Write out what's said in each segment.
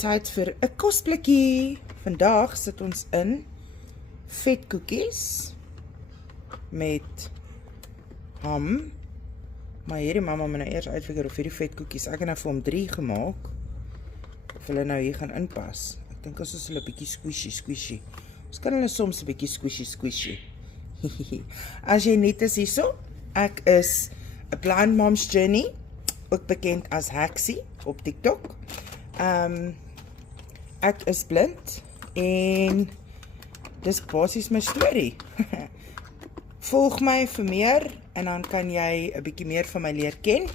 Tyd vir 'n kosblikkie. Vandag sit ons in vetkoekies met ham. Maar hierdie mamma moet nou eers uitfigure of hierdie vetkoekies, ek het nou vir hom 3 gemaak, of hulle nou hier gaan inpas. Ek dink ons is hulle 'n bietjie squishy. Ons kan hulle soms 'n bietjie squishy. As jy net is hierso, ek is A Blind Mom's Journey, ook bekend as Haxie op TikTok. Ek is blind en dis basies my storie. Volg my vir meer en dan kan jy 'n bietjie meer van my leer ken.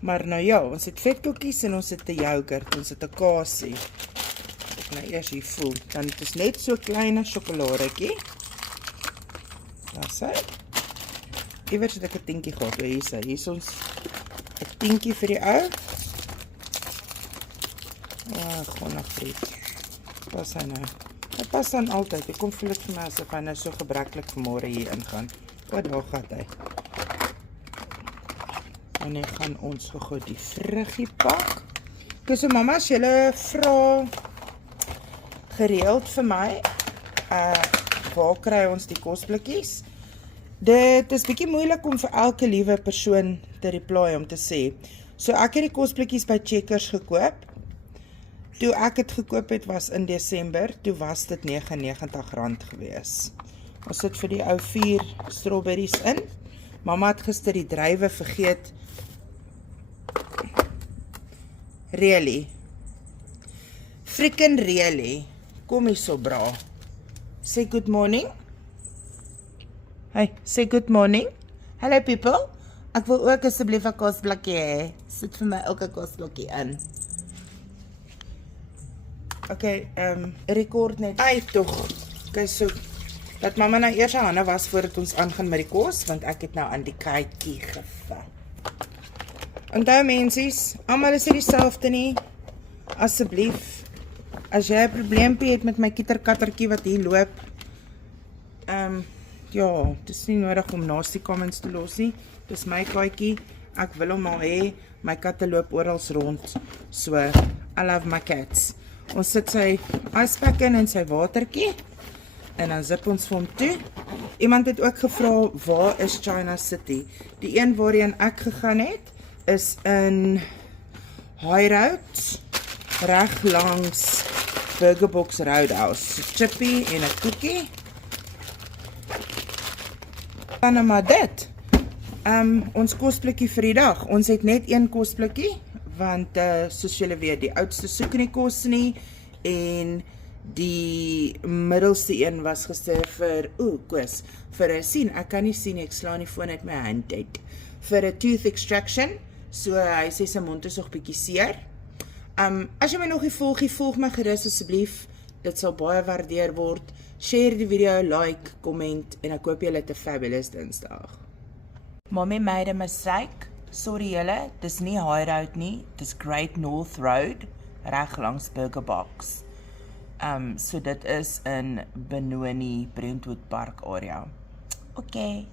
Maar nou ja, ons het vetkoekies en ons het 'n yoghurt, ons het 'n kaasie. Ek nou eers hier voel, dan het ons net so klein sjokoladetjie. Daar's hy. Iewers het ek 'n tientjie gehad, hier is ons 'n tientjie vir die ou. Gewoon na friet. Pas hy nou. Hy pas dan altyd. Ek kom voel dit vir my asof hy nou so gebreklik vanmôre hier ingaan. Wat daar gaat hy. En dan gaan ons gou die vruggie pak. Ek so mamma, as julle vra gereeld vir my, waar kry ons die kosblikkies? Dit is bietjie moeilik om vir elke liewe persoon te reply om te sê. So ek het die kosblikkies by Checkers gekoop. Toe ek het gekoop het was in Desember, toe was dit R99 gewees. Ons sit vir die ou 4 strawberries in. Mamma het gister die druiwe vergeet. Really? Freaking really? Kom hier so bra. Say good morning. Hey, say good morning. Hello people. Ek wil ook asseblief 'n kosblikkie hê. Sit vir my ook 'n kosblikkie in. Okay, rekord net. Tog. Okay, so dat mamma nou eers haar hande was voordat ons aangaan met die kos, want ek het nou aan die kykie gevat. Onthou mensies, almal is dieselfde nie. Asseblief, as jy 'n probleempie het met my kieterkattertjie wat hier loop, ja, dit is nie nodig om naast die comments te los nie. Dis my katjie, ek wil hom al hê, my katte loop oral rond, so, I love my cats. Ons sit sy ijspak in en sy watertjie, en dan zip ons vir hom toe. Iemand het ook gevra, waar is China City? Die een waarheen ek gegaan het, is in High Road, reg langs Burgerbox Roadhouse. Chippy en 'n koekie. En maar dit. Ons kosblikkie vir die dag. Ons het net 1 kosblikkie, want soos julle weet, die oudste soek nie kos nie, en die middelste een was gister vir, kos, vir 'n sien, ek kan nie sien, ek slaan die foon uit my hand uit, vir 'n tooth extraction, so hy sê sy mond is nog bietjie seer. As jy my nog nie volg my gerus asseblief, dit sal baie waardeer word, share die video, like, comment, en ek hoop julle het 'n fabulous Dinsdag. Mommy made a mistake. Sorry julle, dis nie High Road nie, dis Great North Road, reg langs Burgerbox. So dit is in Benoni, Brentwood Park area. Okay.